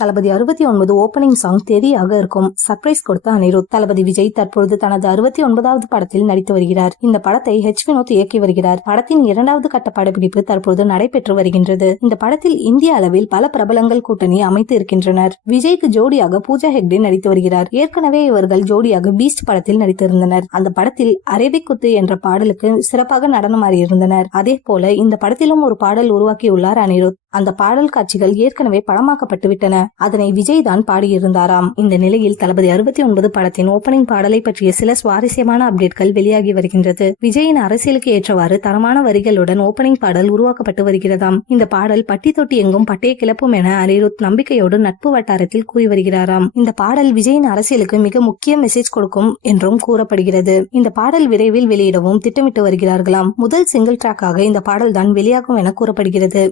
தளபதி 69 opening song தெரியாக இருக்கும். Surprise கொடுத்த அனிருத். தளபதி விஜய் தற்பொழுது தனது 69வது படத்தில் நடித்து வருகிறார். இந்த படத்தை வினோத் இயக்கி வருகிறார். படத்தின் 2வது கட்ட படப்பிடிப்பு தற்போது நடைபெற்று வருகின்றது. இந்த படத்தில் இந்திய அளவில் பல பிரபலங்கள் கூட்டணி அமைத்து இருக்கின்றனர். விஜய்க்கு ஜோடியாக பூஜா ஹெக்டே நடித்து வருகிறார். ஏற்கனவே இவர்கள் ஜோடியாக பீஸ்ட் படத்தில் நடித்திருந்தனர். அந்த படத்தில் அரேபிக் குத்து என்ற பாடலுக்கு சிறப்பாக நடனமாடி இருந்தனர். அதே போல இந்த படத்திலும் ஒரு பாடல் உருவாக்கியுள்ளார் அனிருத். அந்த பாடல் காட்சிகள் ஏற்கனவே படமாக்கப்பட்டு விட்டன. அதனை விஜய் தான் பாடியிருந்தாராம். இந்த நிலையில் தளபதி 69 படத்தின் ஓபனிங் பாடலை பற்றிய சில சுவாரஸ்யமான அப்டேட்கள் வெளியாகி வருகின்றது. விஜயின் அரசியலுக்கு ஏற்றவாறு தரமான வரிகளுடன் ஓபனிங் பாடல் உருவாக்கப்பட்டு வருகிறதாம். இந்த பாடல் பட்டி தொட்டி எங்கும் பட்டையை கிளப்பும் என அனிருத் நம்பிக்கையோடு நட்பு வட்டாரத்தில் கூறி வருகிறாராம். இந்த பாடல் விஜயின் அரசியலுக்கு மிக முக்கிய மெசேஜ் கொடுக்கும் என்றும் கூறப்படுகிறது. இந்த பாடல் விரைவில் வெளியிடவும் திட்டமிட்டு வருகிறார்களாம். முதல் சிங்கிள் டிராக்காக இந்த பாடல் தான் வெளியாகும் என கூறப்படுகிறது.